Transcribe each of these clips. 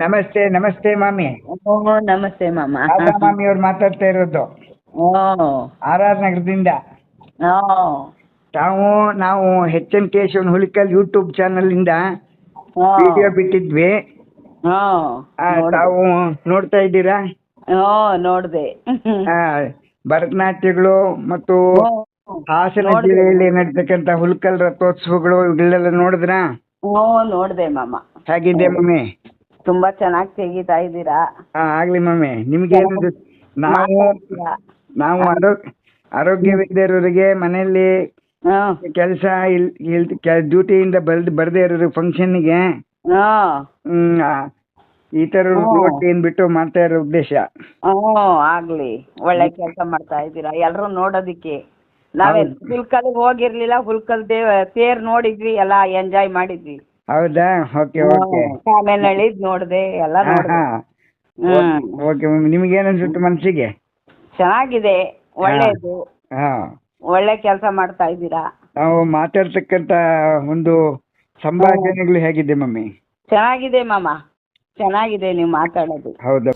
ನಮಸ್ತೆ ನಮಸ್ತೆ ಮಾಮಿ. ಓ ನಮಸ್ತೆ ಮಾಮ. ರಾಧಾ ಮಾಮಿ ಅವ್ರು ಮಾತಾಡ್ತಾ ಇರೋದು. ಓ. ಆರ್ ಆರ್ ನಗರದಿಂದ ಓ. ತಾವು ನಾವು H N Keshavan Hulikal YouTube channel ಇಂದ ಓ ವಿಡಿಯೋ ಬಿಟ್ಟಿದ್ವಿ. ಓ ಆ, ತಾವು ನೋಡ್ತಾ ಇದ್ದೀರಾ? ಓ ನೋಡ್ದೆ. ಆ, ಭರತನಾಟ್ಯಗಳು ಮತ್ತು ಹಾಸನ ನೋಡ್ದೆ. ಜಿಲ್ಲೆಯಲ್ಲಿ ನಡೀತಕ್ಕಂತ ಹುಲ್ಕಲ್ ರಥೋತ್ಸವಗಳು ಇವುಗಳೆಲ್ಲ ನೋಡಿದ್ರಾ? ಓ ನೋಡ್ದೆ ಮಾಮ. ಹೇಗಿದೆ ಮಮ್ಮಿ ತುಂಬಾ ಚೆನ್ನಾಗಿ ತೆಗಿತಾ ಇದ್ದೀರಾ? ಹಾ ಆಗ್ಲಿ ಮಮ್ಮಿ ನಿಮ್ಗೆ ನಾವು ಮಾತಾಡ್ತೀರಾ. ನಾವು ಆರೋಗ್ಯ ಆರೋಗ್ಯವಿದ್ದವರಿಗೆ ಮನೆಯಲ್ಲಿ ಹ್ಮ್ ಕೆಲಸ ಡ್ಯೂಟಿಯಿಂದ ಬರ್ದು ಬರ್ದೇ ಇರೋರು ಫಂಕ್ಷನ್ಗೆ ಹ್ಮ್ ಈ ತರ ಹ್ಮ್. ಬಿಟ್ಟು ಮಾಡ್ತಾ ಇರೋ ಉದ್ದೇಶ. ಹ್ಮ್ ಆಗ್ಲಿ. ಒಳ್ಳೆ ಕೆಲಸ ಮಾಡ್ತಾ ಇದ್ದೀರಾ? ಎಲ್ರು ನೋಡೋದಿಕ್ಕೆ. ನಾವೇ ಹೌದು. ಹುಲ್ಕಲ್ ಹೋಗಿರ್ಲಿಲ್ಲ ಹುಲ್ಕಲ್ ದೇವ ತೇರ್ ನೋಡಿದ್ವಿ ಎಲ್ಲ ಎಂಜಾಯ್ ಮಾಡಿದ್ವಿ. ಹೌದಾ? ಓಕೆ ಓಕೆ ಕಾಮೇನಹಳ್ಳಿದ್ ನೋಡ್ದೆ ಎಲ್ಲ ನೋಡ್ದೆ. ಹ್ಮ್. ಓಕೆ ನಿಮ್ಗೆ ಏನ್ ಅನ್ಸುತ್ತೆ ಮನ್ಸಿಗೆ? ಚೆನ್ನಾಗಿದೆ ಒಳ್ಳೇದು ಹಾ. ಒಳ್ಳೆ ಕೆಲಸ ಮಾಡ್ತಾ ಇದ್ದೀರಾ? ನಾವು ಮಾತಾಡ್ತಕ್ಕಂತ ಒಂದು ಸಂಭಾಷಣೆಗಳು ಹೇಗಿದೆ ಮಮ್ಮಿ? ಚೆನ್ನಾಗಿದೆ ಮಾಮ. ಚೆನ್ನಾಗಿದೆ ನೀವು ಮಾತಾಡೋದು. ಹೌದಾ.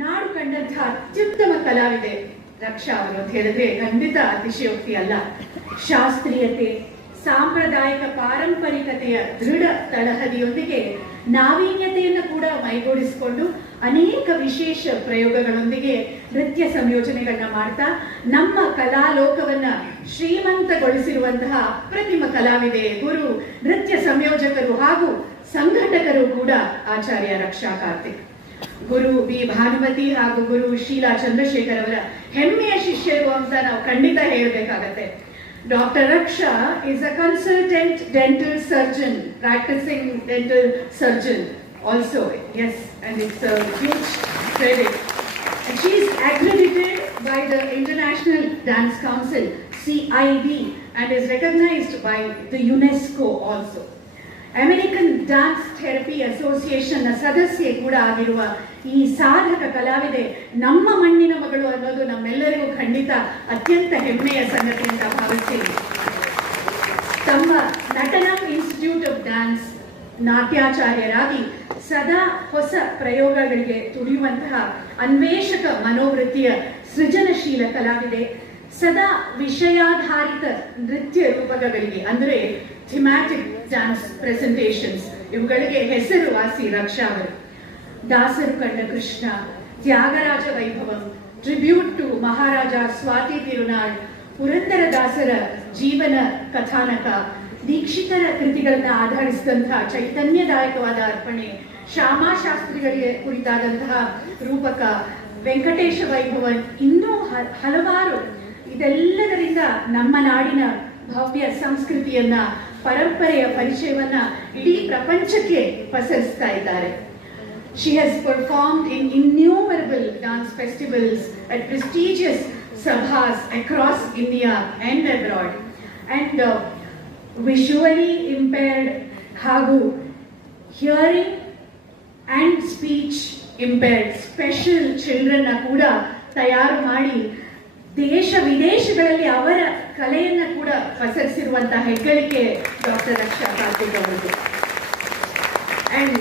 ನಾಡು ಕಂಡಂತಹ ಅತ್ಯುತ್ತಮ ಕಲಾವಿದೆ ರಕ್ಷಾ ಅವರು ಅಂತ ಹೇಳಿದ್ರೆ ಖಂಡಿತ ಅತಿಶಯೋಕ್ತಿ ಅಲ್ಲ ಶಾಸ್ತ್ರೀಯತೆ. ಸಾಂಪ್ರದಾಯಿಕ ಪಾರಂಪರಿಕತೆಯ ದೃಢ ತಳಹದಿಯೊಂದಿಗೆ ನಾವೀನ್ಯತೆಯನ್ನು ಕೂಡ ಮೈಗೂಡಿಸಿಕೊಂಡು ಅನೇಕ ವಿಶೇಷ ಪ್ರಯೋಗಗಳೊಂದಿಗೆ ನೃತ್ಯ ಸಂಯೋಜನೆಗಳನ್ನ ಮಾಡ್ತಾ ನಮ್ಮ ಕಲಾಲೋಕವನ್ನ ಶ್ರೀಮಂತಗೊಳಿಸಿರುವಂತಹ ಅಪ್ರತಿಮ ಕಲಾವಿದೆ, ಗುರು, ನೃತ್ಯ ಸಂಯೋಜಕರು ಹಾಗೂ ಸಂಘಟಕರು ಕೂಡ ಆಚಾರ್ಯ ರಕ್ಷಾ ಕಾರ್ತಿಕ್. ಗುರು ಬಿ. ಭಾನುಮತಿ ಹಾಗೂ ಗುರು ಶೀಲಾ ಚಂದ್ರಶೇಖರ್ ಅವರ ಹೆಮ್ಮೆಯ ಶಿಷ್ಯರು ಅಂತ ನಾವು ಖಂಡಿತ ಹೇಳಬೇಕಾಗತ್ತೆ. Dr. Raksha is a consultant dental surgeon, practicing dental surgeon also. Yes, and it's a huge credit. And she is accredited by the International Dance Council, CID, and is recognized by the UNESCO also. American dance therapy association ಸದಸ್ಯೆ ಕೂಡ ಆಗಿರುವ ಈ ಸಾಧಕ ಕಲಾವಿದೆ, ನಮ್ಮ ಮಣ್ಣಿನ ಮಗಳು ಅನ್ನೋದು ನಮ್ಮೆಲ್ಲರಿಗೂ ಖಂಡಿತ ಅತ್ಯಂತ ಹೆಮ್ಮೆಯ ಸಂಗತಿ ಅಂತ ಭಾವಿಸ್ತೀವಿ ತಮ್ಮ ನಟನ ಇನ್ಸ್ಟಿಟ್ಯೂಟ್ ಆಫ್ ಡ್ಯಾನ್ಸ್ ನಾಟ್ಯಾಚಾರ್ಯರಾಗಿ ಸದಾ ಹೊಸ ಪ್ರಯೋಗಗಳಿಗೆ ತುಡಿಯುವಂತಹ ಅನ್ವೇಷಕ ಮನೋವೃತ್ತಿಯ ಸೃಜನಶೀಲ ಕಲಾವಿದೆ, ಸದಾ ವಿಷಯಾಧಾರಿತ ನೃತ್ಯ ರೂಪಕಗಳಿಗೆ, ಅಂದರೆ ಥಿಮ್ಯಾಟಿಕ್ ಡ್ಯಾನ್ಸ್ ಪ್ರೆಸೆಂಟೇಷನ್ಸ್ ಇವುಗಳಿಗೆ ಹೆಸರುವಾಸಿ ರಕ್ಷಾ ಅವರು. ದಾಸರು ಕಂಡ ಕೃಷ್ಣ, ತ್ಯಾಗರಾಜ ವೈಭವಂ ಟ್ರಿಬ್ಯೂಟ್ ಟು ಮಹಾರಾಜ ಸ್ವಾತಿ ತಿರುನಾಳ್ ಪುರಂದರದಾಸರ ಜೀವನ ಕಥಾನಕ, ದೀಕ್ಷಿತರ ಕೃತಿಗಳನ್ನ ಆಧರಿಸಿದಂತಹ ಚೈತನ್ಯದಾಯಕವಾದ ಅರ್ಪಣೆ, ಶ್ಯಾಮಾಶಾಸ್ತ್ರಿಗಳಿಗೆ ಕುರಿತಾದಂತಹ ರೂಪಕ ವೆಂಕಟೇಶ ವೈಭವನ್ ಇನ್ನೂ ಹಲವಾರು ಇದೆಲ್ಲದರಿಂದ ನಮ್ಮ ನಾಡಿನ ಭವ್ಯ ಸಂಸ್ಕೃತಿಯನ್ನ ಪರಂಪರೆಯ ಪರಿಚಯವನ್ನ ಇಡೀ ಪ್ರಪಂಚಕ್ಕೆ ಪಸರಿಸ್ತಾ ಇದ್ದಾರೆ has performed in innumerable dance festivals at prestigious sabhas across India and abroad. And uh, visually impaired ಹಾಗೂ hearing and speech impaired special children ಕೂಡ ತಯಾರು ಮಾಡಿ ದೇಶ ವಿದೇಶಗಳಲ್ಲಿ ಅವರ ಕಲೆಯನ್ನ ಕೂಡ ಪಸರಿಸಿರುವಂತಹ ಹೆಗ್ಗಳಿಕೆ ಡಾಕ್ಟರ್ ರಕ್ಷಾ ಕಾರ್ತಿಕ್ ಅವರದು ಅಂಡ್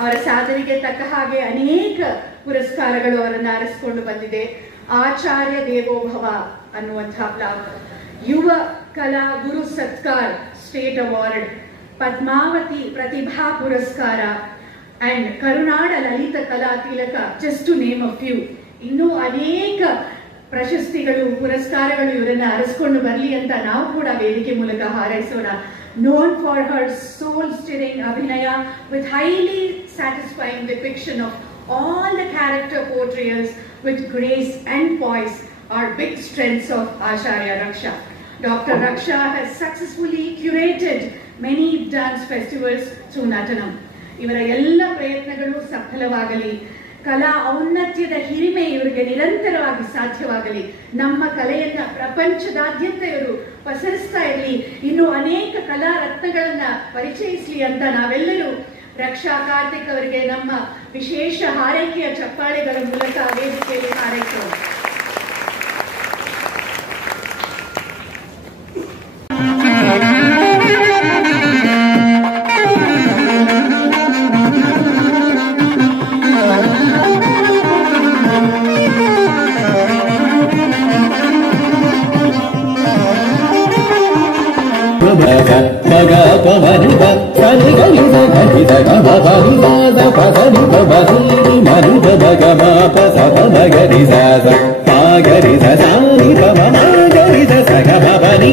ಅವರ ಸಾಧನೆಗೆ ತಕ್ಕ ಹಾಗೆ ಅನೇಕ ಪುರಸ್ಕಾರಗಳು ಅವರನ್ನು ಆರಿಸಿಕೊಂಡು ಬಂದಿದೆ. ಆಚಾರ್ಯ ದೇವೋಭವ ಅನ್ನುವಂತಹ ಪ್ಲಾಕ್ ಯುವ ಕಲಾ ಗುರು ಸತ್ಕಾರ್ ಸ್ಟೇಟ್ ಅವಾರ್ಡ್, ಪದ್ಮಾವತಿ ಪ್ರತಿಭಾ ಪುರಸ್ಕಾರ ಅಂಡ್ ಕರುನಾಡ ಲಲಿತ ಕಲಾ ತಿಲಕ ಜಸ್ಟ್ ನೇಮ್ ಅ ಫ್ಯೂ ಇನ್ನೂ ಅನೇಕ ಪ್ರಶಸ್ತಿಗಳು ಪುರಸ್ಕಾರಗಳು ಇವರನ್ನ ಅರಸ್ಕೊಂಡು ಬರಲಿ ಅಂತ ನಾವು ಕೂಡ ವೇದಿಕೆ ಮೂಲಕ ಹಾರೈಸೋಣ known for her soul-stirring abhinaya with highly satisfying depiction of all the character portrayals with grace and poise are big strengths of Acharya Raksha. Dr. Raksha has successfully curated many dance festivals through Natanam. ಇವರ ಎಲ್ಲ ಪ್ರಯತ್ನಗಳು ಸಫಲವಾಗಲಿ ಕಲಾ ಔನ್ನತ್ಯದ ಹಿರಿಮೆ ಇವರಿಗೆ ನಿರಂತರವಾಗಿ ಸಾಧ್ಯವಾಗಲಿ. ನಮ್ಮ ಕಲೆಯನ್ನ ಪ್ರಪಂಚದಾದ್ಯಂತ ಇವರು ಪಸರಿಸ್ತಾ ಇರಲಿ. ಇನ್ನು ಅನೇಕ ಕಲಾ ರತ್ನಗಳನ್ನ ಪರಿಚಯಿಸಲಿ ಅಂತ ನಾವೆಲ್ಲರೂ ರಕ್ಷಾ ಕಾರ್ತಿಕ್ ಅವರಿಗೆ ನಮ್ಮ ವಿಶೇಷ ಹಾರೈಕೆಯ ಚಪ್ಪಾಳೆಗಳ ಮೂಲಕ ವೇದಿಕೆಯಲ್ಲಿ ಹಾರೈಸೋಣ. భక్తగా పవని భక్తని గరిద గరిద గమ పరిదాద పదని పవని మరుద భగమాప సపద గరిద సాగరిద సాని పవన గరిద సగ భవని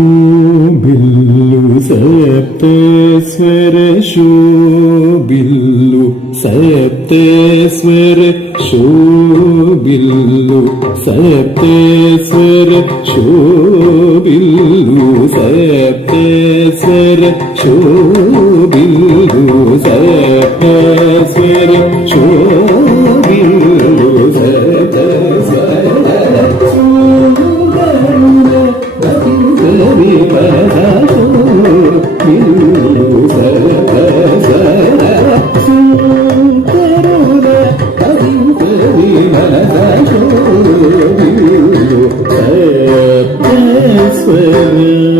സ്മരശൂ ബില്ലു സയത്തെ സ്വര ശോ ബില്ലു സയത്തെ സ്വര ശോ സയത്തെ സ്വര ശോ സയത്തെ സ്വര Mm-hmm.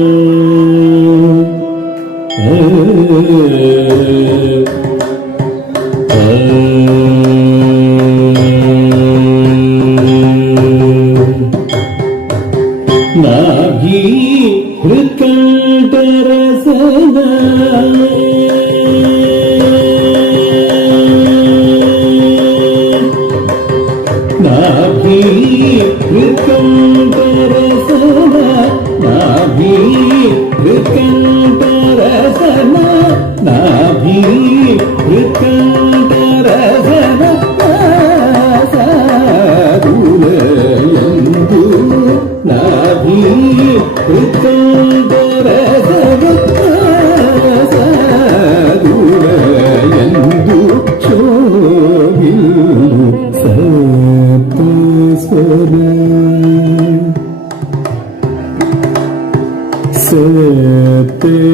Це те,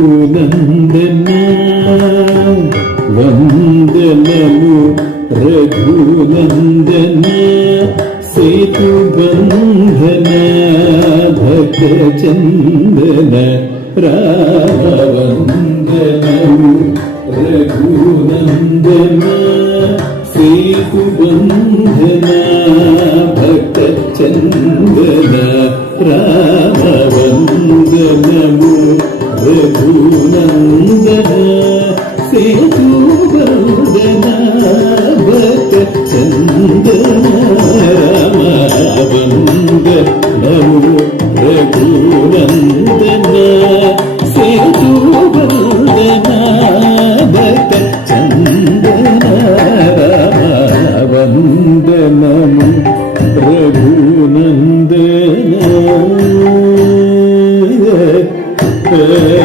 न्दन्या वन्दनमु रघुवन्दन्या सेतुबन्धन भक्तचन्दन भक् चन्दन రఘునందన సేతుబందన భక్త చందన రామ వంద నమో రఘునందన సేతుబందన భక్త చందన రామ వంద నమో రఘునందన Yeah.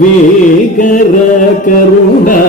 వేకర కరుణా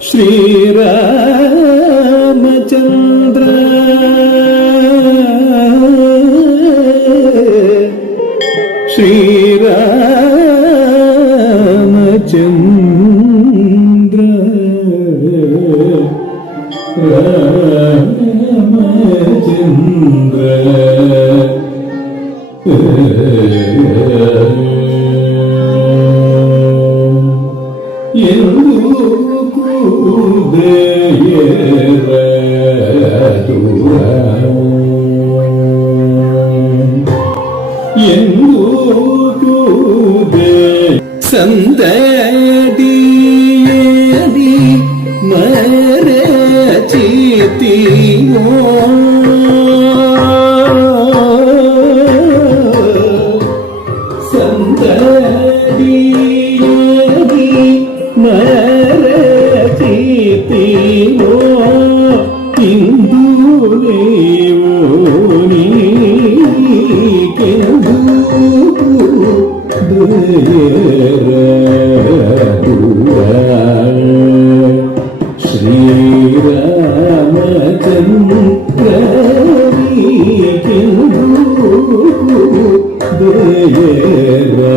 श्रीरा Kudeyeretuhem మరచితిలో ఇందు శ్రీరామచంద్రీకెందు దయరా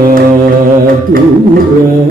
దూరా